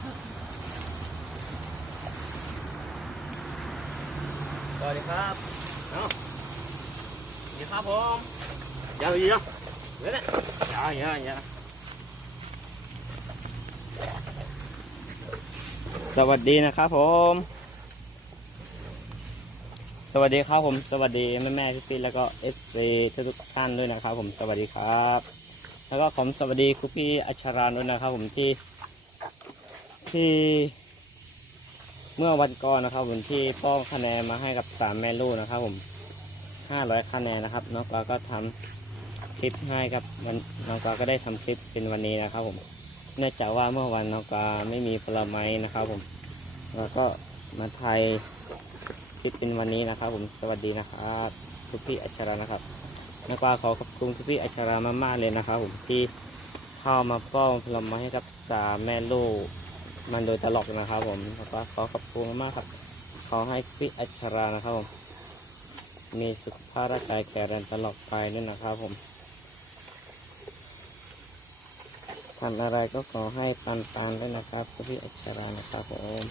สวัสดีครับเนาะสวัสดีครับผมยาวอีกเนาะเดี๋ยวนะยาวยาวยาสวัสดีนะครับผม สวัสดีครับผม สวัสดีแม่แม่พี่พี่แล้วก็เอสซีทุกท่านด้วยนะครับผม สวัสดีครับ แล้วก็ผมสวัสดีคุณพี่อัชรานด้วยนะครับผมที่ ที่เมื่อวันก่อนนะครับผมที่ป้องคะแนนมาให้กับสามแม่ลูกนะครับผมห้าร้อยคะแนนนะครับน้องกวาก็ทำคลิปให้กับวันน้องกวาก็ได้ทำคลิปเป็นวันนี้นะครับผมเนื่องจากว่าเมื่อวันน้องกวาไม่มีผลไม้นะครับผมแล้วก็มาไทยคลิปเป็นวันนี้นะครับ ผมสวัสดีนะครับทุกพี่อัชรานะครับน้องกวาขอขอบคุณทุกพี่อัชรามากๆเลยนะครับ ผมที่เข้ามาป้องผลไม้ให้กับสามแม่ลูก มันโดยตลอดนะครับผมแล้วก็ขอขอบคุณมากครับ ขอให้พี่อัชรานะครับผม มีสุขภาพร่างกายแข็งแรงตลอดไปด้วยนะครับผมทำอะไรก็ขอให้ปันปันด้วยนะครับพี่อัชรานะครับผม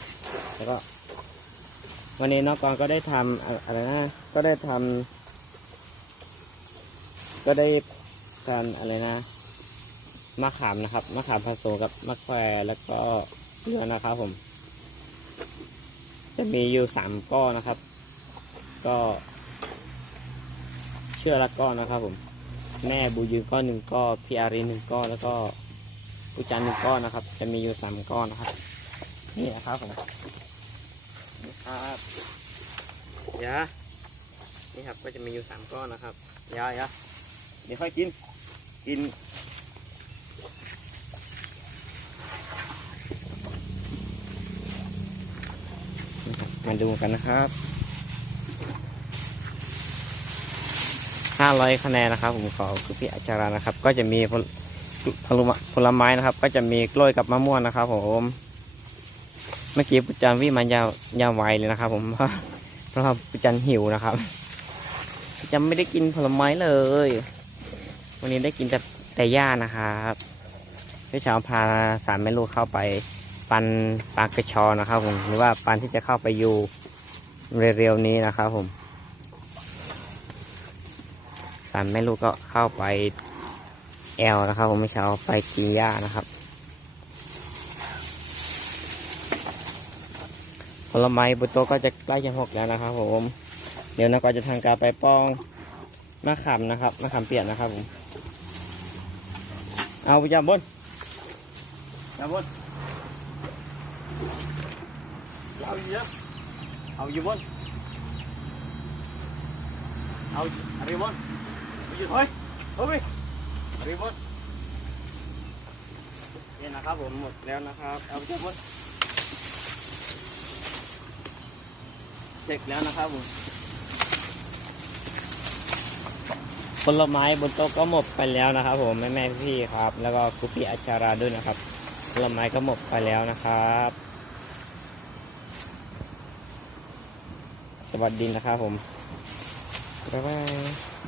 แล้วก็ วันนี้น้องกรก็ได้ทำอะอะไรนะก็ได้ทำก็ได้ทานอะไรนะมะขามนะครับมะขามผสมกับมะแขวแล้วก็ เกลือนะครับผม จะมีอยู่สามก้อนนะครับ ก็ เชื่อละก้อนนะครับ ผม แม่บูยืนก้อนหนึ่งก้อนพี่อารีหนึ่งก้อนแล้วก็กุจันหนึ่งก้อนนะครับ จะมีอยู่สามก้อนนะครับ นี่นะครับผมนี่ครับยานี่ครับก็จะมีอยู่สามก้อนนะครับยายาเดี๋ยวค่อยกิน กิน มาดูกันนะครับ500คะแนนนะครับ ผมขอคือพี่อาจารย์นะครับ ก็จะมีผลผลไม้นะครับ ก็จะมีกล้วยกับมะม่วงนะครับ ผมเมื่อกี้ปุจันวิ่งมายาวยาวไวเลยนะครับ ผมเพราะพราะว่าปุจันหิวนะครับปุจจันไม่ได้กินผลไม้เลย วันนี้ได้กินแต่แต่หญ้านะครับพี่ช้าพาสามแม่ลูกเข้าไป ปันปลากระชอนะครับผมหรือว่าปันที่จะเข้าไปอยู่เร็วๆนี้นะครับผมสามแม่ลูกก็เข้าไปแอลนะครับ ผมไม่เช้าไปกินหญ้านะครับผลไม้บุโตะก็จะใกล้จะหกแล้วนะครับ ผม เดี๋ยวนะก็จะทางการไปป้องมะขามนะครับมะขามเปียกนะครับผม เอาไปจับบนจับบน เอาอยู่เยอะเอาอยู่บนเอาอะไรบนไปอยู่เฮ้ยเฮ้ยอะไรบนนี่นะครับผมหมดแล้วนะครับ เอาไปเจ้าบนเสร็จแล้วนะครับผมผลไม้บนโต๊ะก็หมดไปแล้วนะครับ ผมแม่แม่ๆพี่ๆครับ แล้วก็คุปปี้อัชาราด้วยนะครับผลไม้ก็หมดไปแล้วนะครับ สวัสดีนะครับผมบ๊ายบาย